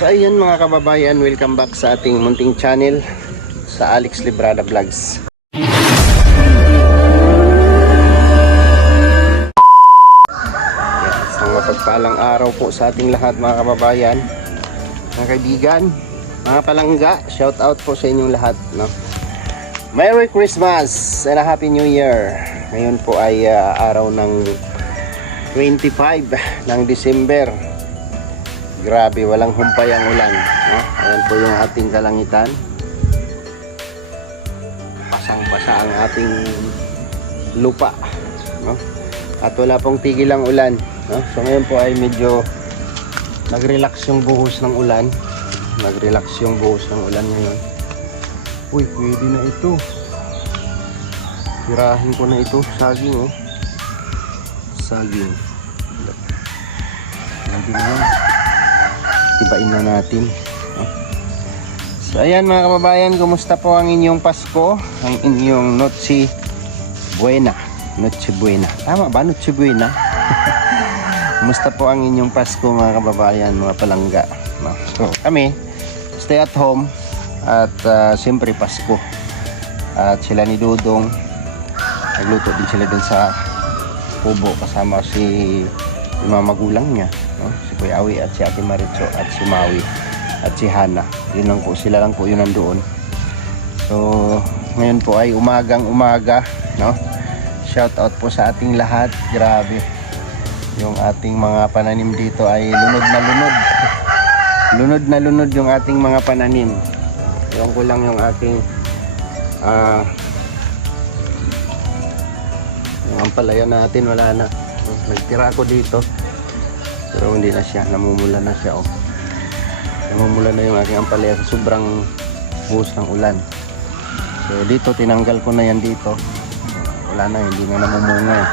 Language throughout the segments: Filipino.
So ayan mga kababayan, welcome back sa ating munting channel sa Alex Librada Vlogs. Isang mapagpalang araw po sa ating lahat mga kababayan, mga kaibigan, mga palangga, shout out po sa inyong lahat, no? Merry Christmas and a Happy New Year. Ngayon po ay araw ng 25 ng December. Grabe, walang humpay ang ulan, no? Ayan po yung ating kalangitan. Pasang-pasa ang ating lupa, no? At wala pong tigil ang ulan, no? So ngayon po ay medyo nag-relax yung buhos ng ulan. Nag-relax yung buhos ng ulan ngayon. Uy, pwede na ito. Tirahin ko na ito, saging, oh. Saging. Pwede na yan. Ibain na natin. So ayan mga kababayan, kumusta po ang inyong Pasko? Ang inyong Noche Buena. Noche Buena. Tama ba? Noche Buena. Kumusta po ang inyong Pasko mga kababayan, mga palangga, no? So kami, stay at home. At siyempre Pasko. At sila ni Dudong, nagluto din sila dun sa kubo kasama si mga magulang niya, no? Si Kuya Awi at si Ate Maricho at si Maui at si Hana. Yun lang po, sila lang po yun nandoon. So ngayon po ay umagang umaga, no? Shout out po sa ating lahat. Grabe, yung ating mga pananim dito ay lunod na lunod. Lunod na lunod yung ating mga pananim. Yung ko lang yung ating yung ampalaya natin wala na. Nagtira ako dito pero hindi na siya, namumula na siya, oh. Namumula na yung aking ampalaya sa sobrang buhos ng ulan. So dito tinanggal ko na yan dito. Wala na, hindi na namumunga, eh.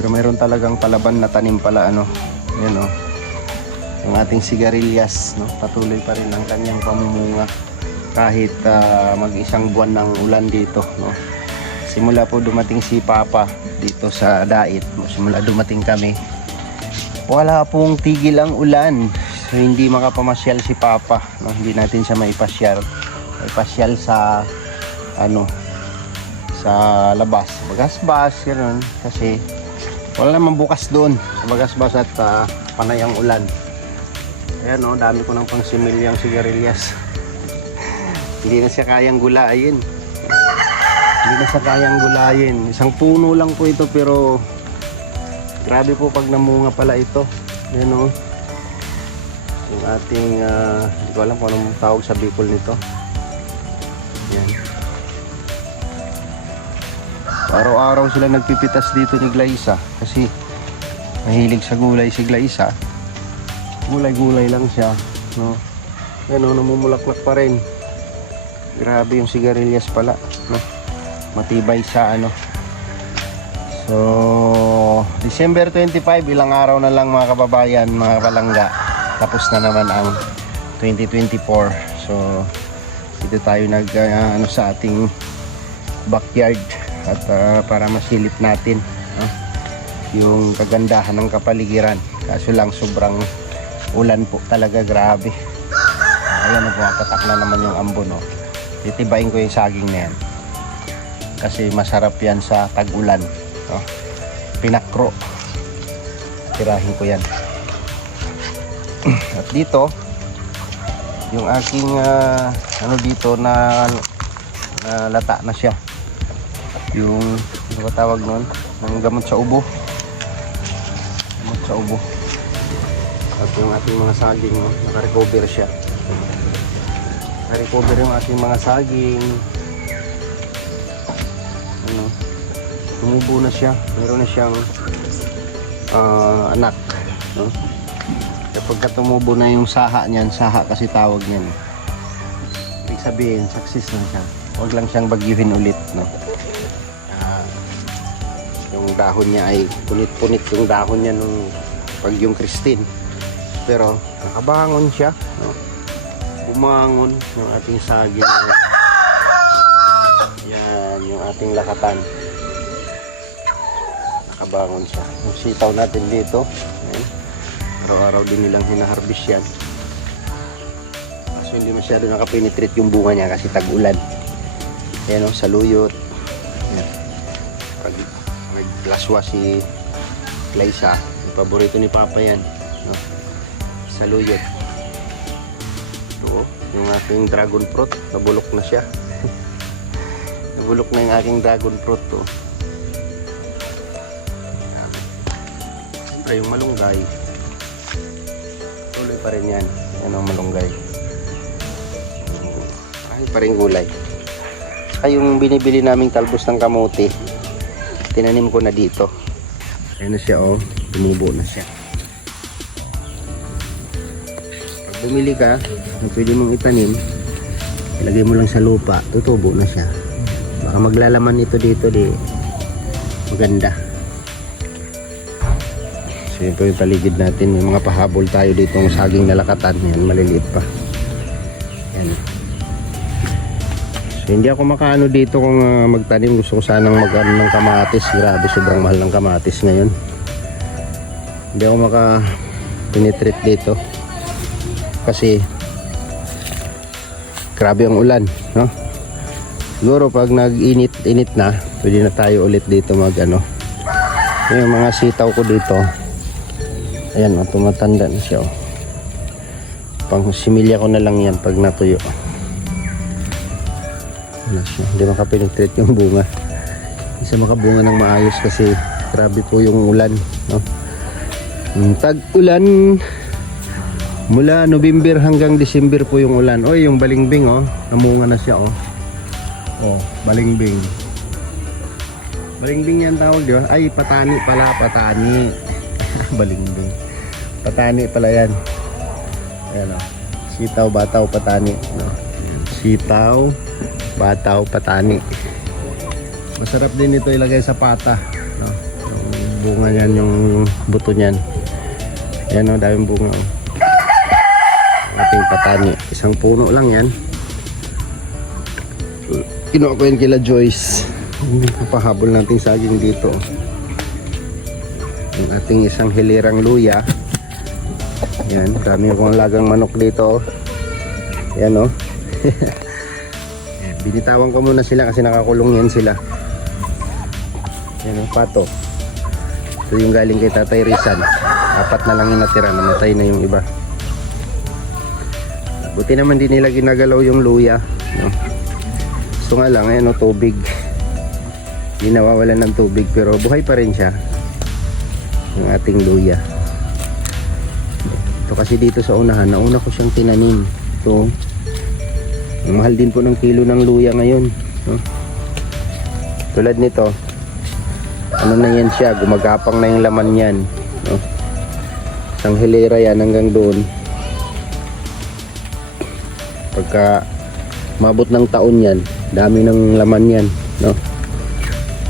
Pero mayroon talagang palaban na tanim pala, ano. Yan, oh. Yung ating sigarilyas, no, patuloy pa rin ang kanyang pamumunga kahit mag-isang buwan ng ulan dito, no. Simula po dumating si Papa dito sa Dait, simula dumating kami, wala pong tigil ang ulan. So hindi makapamasyal si Papa, no. Hindi natin siya maipasyal sa ano, sa labas, bagasbas, gano'n, kasi wala namang bukas doon sa bagasbas at panay ang ulan. Ayan, oh, dami ko ng pang similyang sigarilyas. Hindi na siya kayang gulayin. Hindi na siya kayang gulayin. Isang puno lang po ito pero grabe po pag namunga pala ito. Ayan, oh. Yung ating hindi ko alam kung anong tawag sa Bicol nito. Ayan. Araw-araw sila nagpipitas dito ni Glaisa kasi mahilig sa gulay si Glaisa. Gulay-gulay lang siya, no? Yan, oh, namumulaklak pa rin. Grabe yung sigarilyas pala, no? Matibay sa ano. So December 25, ilang araw na lang mga kababayan, mga palangga, tapos na naman ang 2024. So dito tayo nag ano sa ating backyard at para masilip natin, no? Yung kagandahan ng kapaligiran. Kaso lang sobrang ulan po talaga, grabe. Ayan na po, patak na naman yung ambon, no? Titibayin ko yung saging na yan kasi masarap yan sa tag-ulan, no? Pinakro, tirahin ko yan. At dito yung aking ano dito na lata na siya, yung ano ba tawag nun, ng gamot sa ubo, gamot sa ubo. At yung ating mga saging, no, naka-recover siya. Naka-recover yung ating mga saging. Ano, tumubo na siya. Meron na siyang anak, no? Kapag tumubo na yung saha niyan, saha kasi tawag niyan. Ibig sabihin, success na siya. Huwag lang siyang bagyuhin ulit, no? Yung dahon niya ay punit-punit yung dahon niya nung Bagyong Christine. Pero nakabangon siya, no? Bumangon yung ating saging. Yan yung ating lakatan. Nakabangon siya. Yung sitaw natin dito, ayan, Araw-araw din nilang hinaharvest yan. So hindi masyado nakapenetrate yung bunga niya kasi tag-ulan. Ayan o, saluyot. Ayan. Pag naglaswa si Claysa, yung paborito ni Papa yan. No? Saluyot. Ito, yung aking dragon fruit, nabulok na siya. Nabulok na yung aking dragon fruit to. Siyempre yung malunggay. Tuloy pa rin yan. Yan ang malunggay. Ay pa rin gulay. Saka yung binibili naming talbos ng kamote, tinanim ko na dito. Ayan na siya, oh. Tumubo na siya. Pag bumili ka, pwede mong itanim, ilagay mo lang sa lupa, tutubo na siya. Baka maglalaman ito dito, di maganda. So yun po yung paligid natin. May mga pahabol tayo dito ng saging nalakatan. Yan, maliliit pa. Yan. So hindi ako makaano dito kung magtanim. Gusto ko sanang mag-ano ng kamatis. Grabe, sobrang mahal ng kamatis ngayon. Hindi ako maka-penetrate dito. Kasi grabe ang ulan, no? Siguro pag nag-init na, pwede na tayo ulit dito mag-ano. Yung mga sitaw ko dito, ayan, oh, tumatanda na siya, oh. Pang similya ko na lang yan pag natuyo. Wala siya, hindi makapenetrate yung bunga. Hindi siya makabunga ng maayos kasi grabe po yung ulan, no? Tag-ulan mula November hanggang December po yung ulan. Oy, yung balimbing, oh, namunga na siya, oh. Oh, balimbing. Balimbing yan tawag, di ba? Ay, patani pala, patani. Balimbing. Patani pala yan. Ayan, oh. Sitaw, bataw, patani, no? Sitaw, bataw, patani. Masarap din ito ilagay sa pata, no? Yung bunga niyan, yung buto niyan. Ayan, oh, daming bunga, oh. Ating patani. Isang puno lang yan. Kinuha ko yan kila Joyce. Papahabol natin saging dito. Yung ating isang hilirang luya. Yan, dami akong lagang manok dito. Yan, oh. Binitawan ko muna sila kasi nakakulong yan sila. Yan, oh, pato. Ito yung galing kay Tatay Rizal. 4 na lang yung natira, namatay na yung iba. Buti naman din nila ginagalaw yung luya, no? Gusto nga lang, ayan, oh, tubig. Hindi nawawalan ng tubig pero buhay pa rin siya, yung ating luya. Ito kasi dito sa unahan, nauna ko siyang tinanim. Ito, mahal din po ng kilo ng luya ngayon, no? Tulad nito, ano na yan siya, gumagapang na yung laman yan, no? Isang hilera yan hanggang doon. Pagka mabot ng taon yan, dami ng laman yan, no?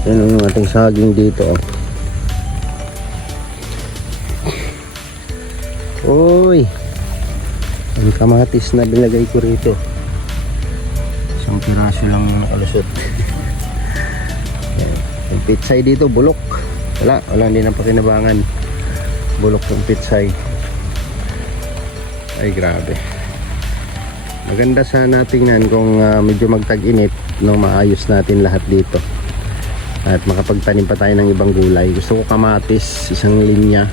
Yan ang ating saging dito, oh. Uy, ang kamatis na binagay ko rito, isang piraso lang nakalusot. Yung pitsay dito bulok, wala din ang pakinabangan. Bulok yung pitsay. Ay grabe. Maganda sana tingnan kung medyo magtag-init, no, maayos natin lahat dito at makapagtanim pa tayo ng ibang gulay. Gusto ko kamatis, isang linya,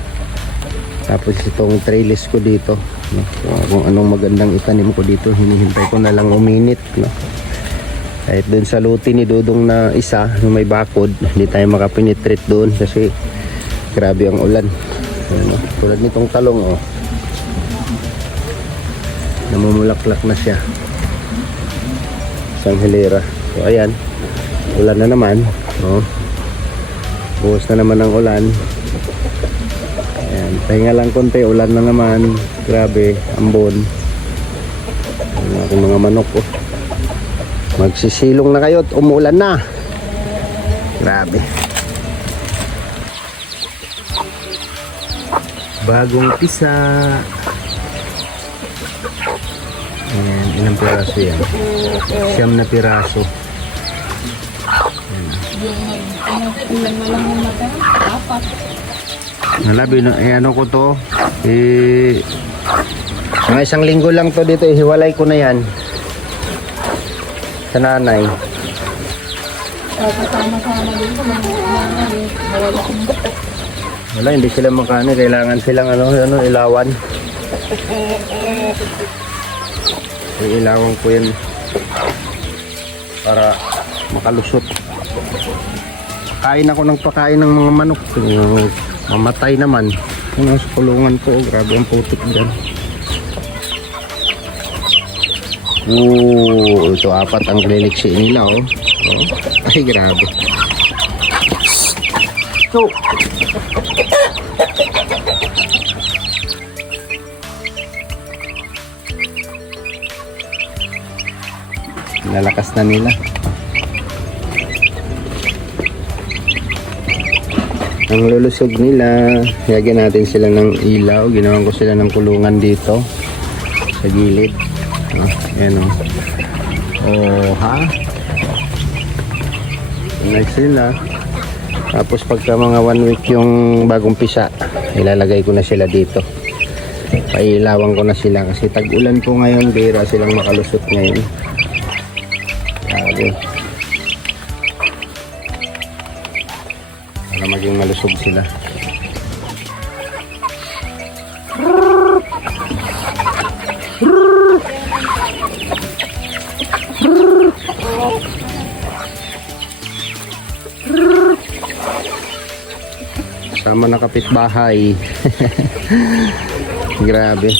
tapos itong trellis ko dito, no? Kung anong magandang itanim ko dito, hinihintay ko na lang uminit, no? Kahit dun sa luti ni Dudong na isa, no, may bakod, hindi tayo makapenetrate doon kasi grabe ang ulan, no? Tulad nitong talong, oh, namumulaklak na siya, isang hilera. So ayan, ulan na naman, no? Buhos na naman ang ulan. Ayan, pahinga lang konti, ulan na naman. Grabe, ambon. Ang aking mga manok, oh. Magsisilong na kayo at umuulan na. Grabe. Bagong pisa. Ayan, ilang piraso yan? 9 na piraso. Yung ulan na lang yung mata, 4. Nalabi, ano ko to, mga isang linggo lang to dito, hiwalay ko na yan sa nanay. Kasama-sama din ko, nawala ko. Wala, hindi sila makano, kailangan silang ilawan. Ilawan ko yan para makalusot. Kain ako ng pakain ng mga manok. Mamatay naman. Sa kulungan ko, grabe ang putik dyan. Ito 4 ang liliksi nila, oh. Ay, grabe. So, nalakas na nila. Ang lulusog nila, lagyan natin sila ng ilaw. Ginawan ko sila ng kulungan dito sa gilid. Ayan o. Oh, ha? Nice sila. Tapos pagka mga 1 week yung bagong pisa, ilalagay ko na sila dito. Pailawan ko na sila kasi tag-ulan po ngayon, bihira silang makalusot ngayon. Grabe. Para maging malusog sila. Sama na kapitbahay. Grabe.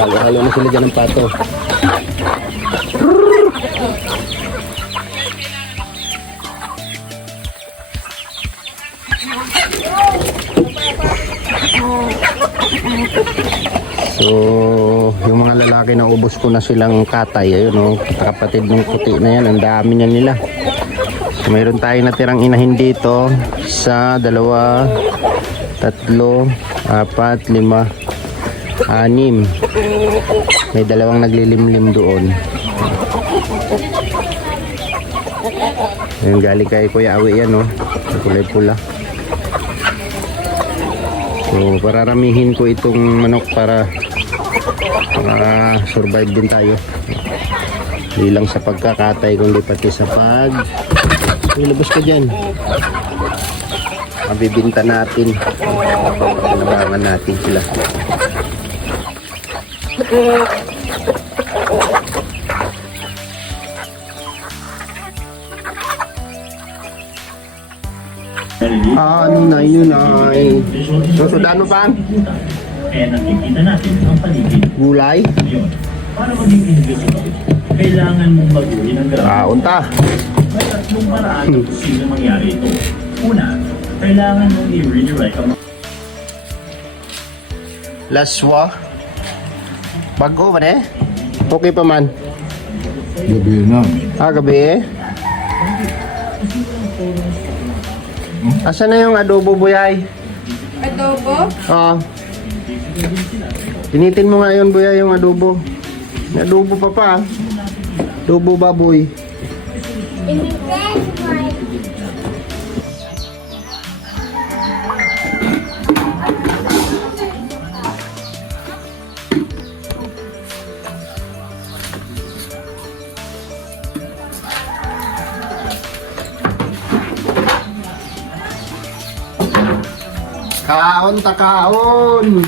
Halo-halo na sila dyan ng pato. So, yung mga lalaki na ubos ko na silang katay, ayun kapatid ng puti na yan, ang dami na nila. So, mayroon tayong natirang inahin dito sa 2, 3, 4, 5, 6. May 2 naglilimlim doon. Ayun, galing kay Kuya Awi yan, kulay pula. So, pararamihin ko itong manok para survive din tayo. Hindi lang sa pagkakatay, kundi pati sa ilabas ka dyan. Mabibinta natin. Pinabangan natin sila. Ano na yun ay susudano pa? Kaya nakikita natin ang paligid. Gulay? Para maging invisible, kailangan mong baguhin ang gawin. Unta. May 3 paraan kung sino mangyari ito. Una, kailangan mong i-redirect ang Laswa. Bago ba Okay pa man. Gabi na. Gabi Asa na yung adobo, Buyay? Adobo? Oo. Pinitin mo nga yun, Buyay, yung adobo. May adobo pa. Adobo baboy. Kaon ta kaon.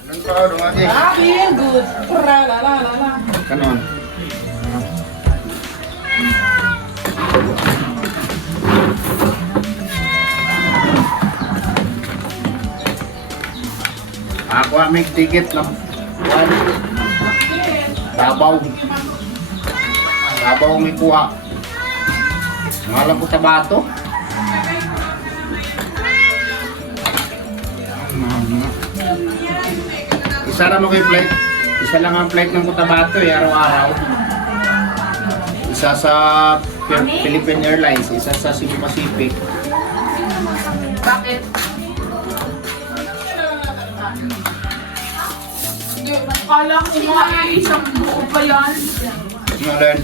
Anong tao dumati? Good. La. Kanon. Ako may ticket lang. Dabaw may kuha. Ngalan ko tabato. Isara mo kay plate. Isa lang ang flight ng Cotabato araw-araw. Isa sa Philippine Airlines, isa sa Cebu Pacific. Bakit? Akala ko nga isang buo pa yan. Ano Len?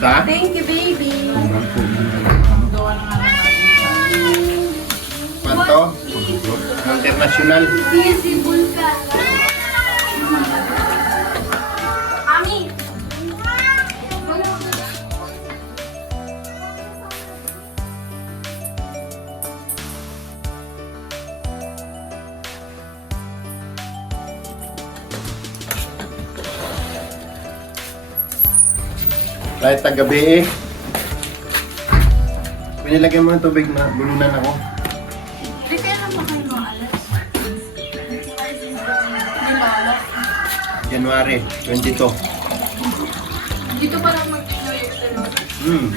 Sa? Thank you, baby. Panto? International? Visible ka. Ami. Kahit tagabi eh. Pinilagyan mo ng tubig na bulunan ako. Hindi kaya naman kayo maalas. January 22. Dito pa lang mag-enjoy extra. Hmm.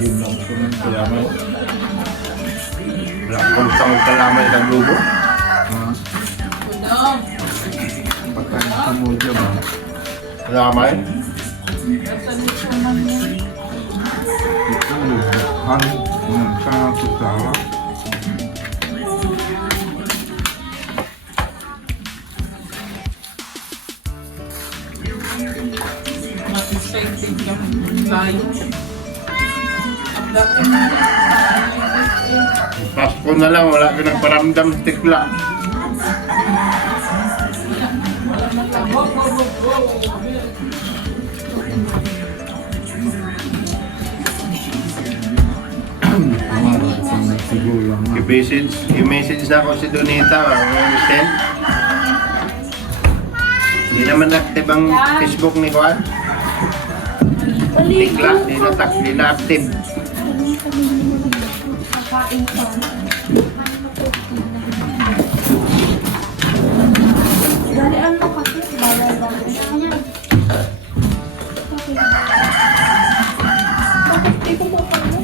Hindi mo lang ito ng kalaman. Wala akong tangong kalaman ng grupo. Pagkain sa moja ba? Kalaman? Ito, bakhan ng sa kutsara. Excited yung tayo. Pasko na lang, wala ka ng paramdam tikla. Siguro lang na. I-message na ako si Donita, send. Hindi naman active ang Facebook ni Juan. Tikla, di na active. Dalian mo kasi. Bawal lang. Kanya. Bakit ito mo pa mo?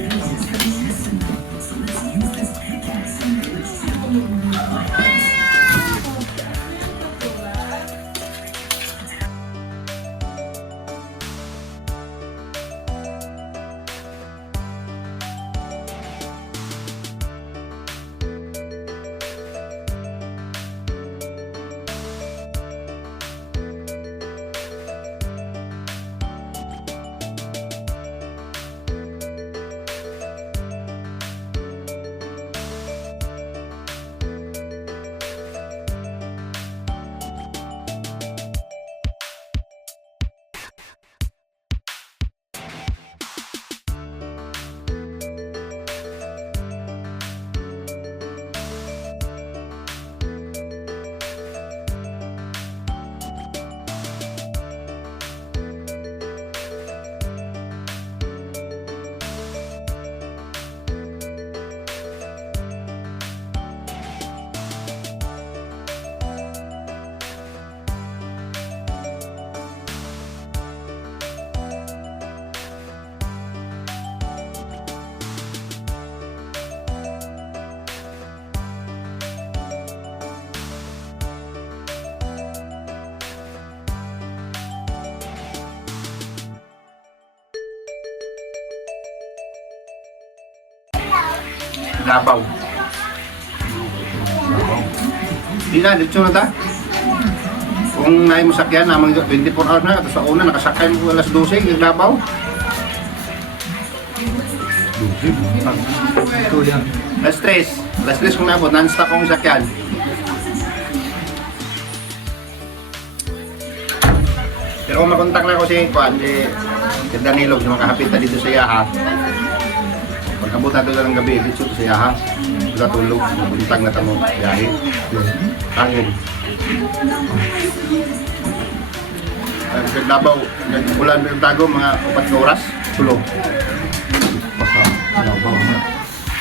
Labaw. Di na, dito na ta. Kung naay mo sakyan, namang 24 hours na, tapos sa una, nakasakay mo alas 12, yung Labaw. Ito yan. Alas 3. Alas 3 kung nabot, non-stop akong sakyan. Pero kung makontak na ako si Juan, si Danilo, sa makahapit na dito sa Yaha. Pagkabot na doon ng gabi, dito sa Yaha. Tulog, mabuntag na tamo, biyahe. Tangin. Sa Labaw, nagbulan ng tago, mga 4 oras. Tulog. Basta, labaw na.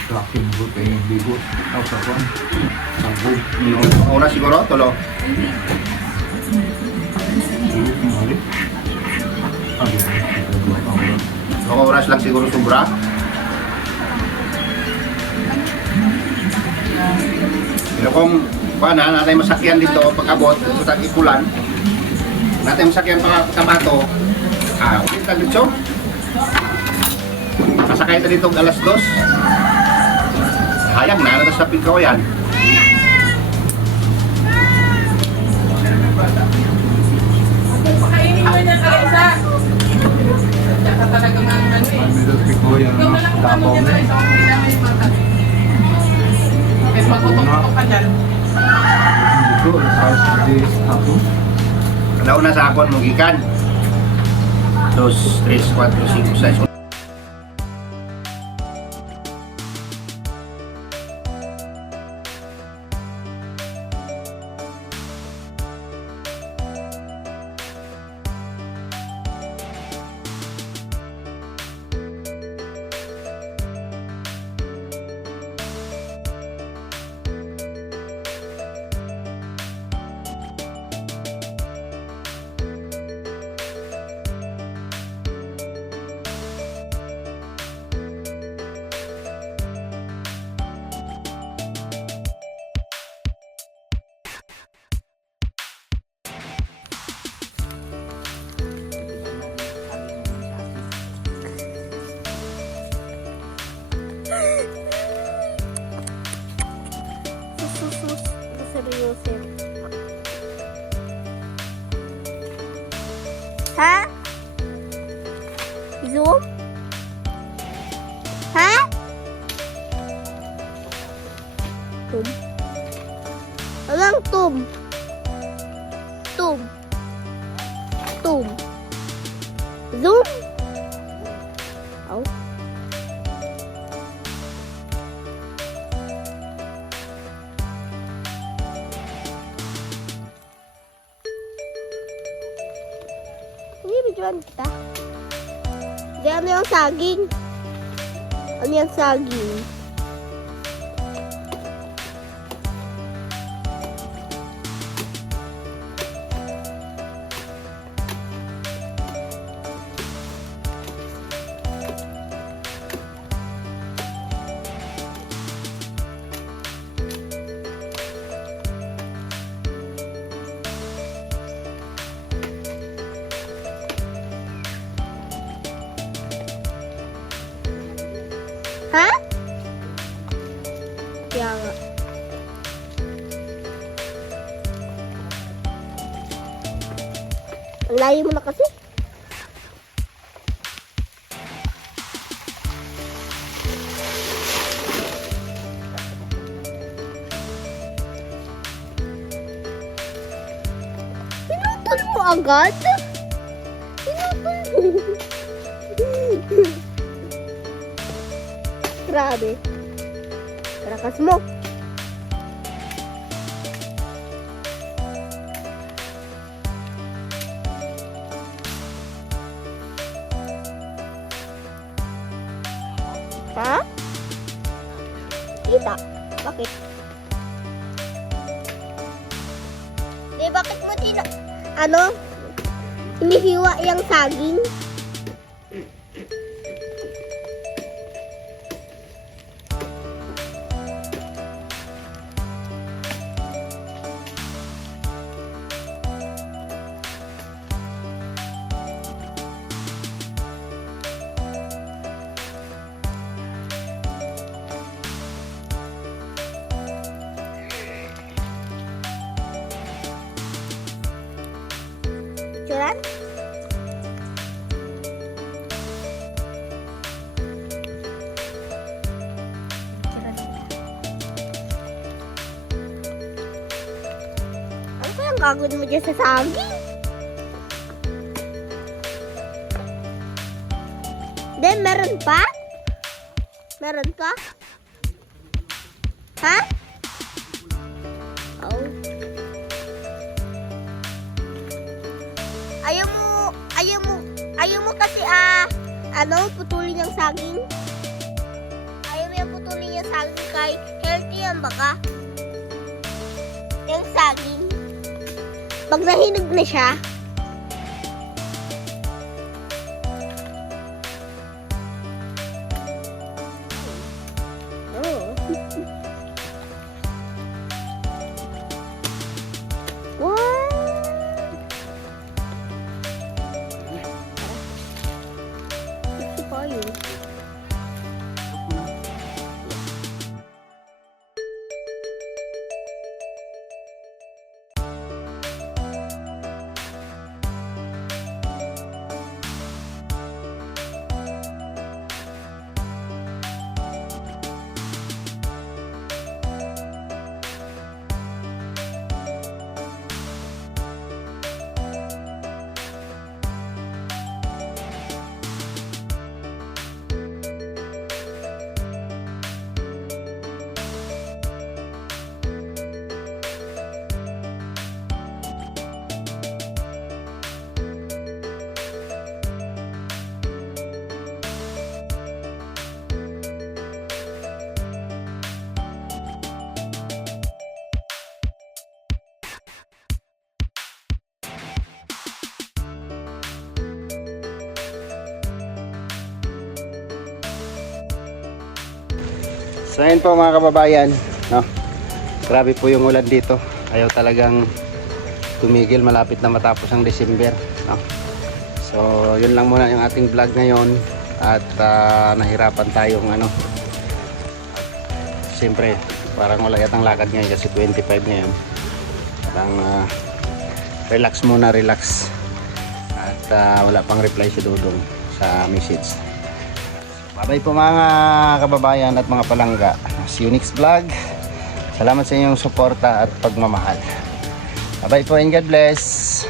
Daking buti yung bigot. Tapos ako, sabog. Oras siguro, tulog. Mali. Ano? Mga oras lang siguro sobra. Pero kung paano, natin masakyan dito pag-abot sa tag-ikulan, natin masakyan pagkabato, ulit ka dito. Masakay ka dito alas 2. Hayag na, natas sa pingkaw yan. Pakainin mo na sa isa. Wala ka talaga ng ano eh. May dati ko yung Ikaw na lang kung ano labaw dyan sa na. isa kung hindi na may mata. Kaya pagkutok-kutok ka dyan. Dito, size this ako. Nauna sa akon mong gikan. 2, 3, 4, 5, 6. Seryosin. Ha? Zoom? Ha? Tum. Walang tum. Tum. Tum. Zoom? Oh. Hindi, bidyoan kita. Hindi, ano yung saging? Ano yung saging? Ha? Kaya nga. Ang layo mo na kasi. Pinutol mo agad? Pinutol mo. Grabe. Karakas mo. Ha? Kita. Bakit? Bakit mo din hinihiwa yung saging? Picturean? Ano kayang gagawin mo dyan sa saging? Then, meron pa? Meron pa? Ha? Oh. Ayaw mo kasi putulin yung saging. Ayaw mo yung putulin yung saging kahit healthy yan baka. Yung saging. Pag nahinog na siya, so ayun po mga kababayan, no? Grabe po yung ulan dito. Ayaw talagang tumigil, malapit na matapos ang December, no? So yun lang muna yung ating vlog ngayon. At nahirapan tayong siyempre parang wala yatang lakad ngayon kasi 25 ngayon. Parang relax muna, relax. At wala pang reply si Dudong sa message. Bye po mga kababayan at mga palangga. See you next vlog. Salamat sa inyong suporta at pagmamahal. Bye po and God bless.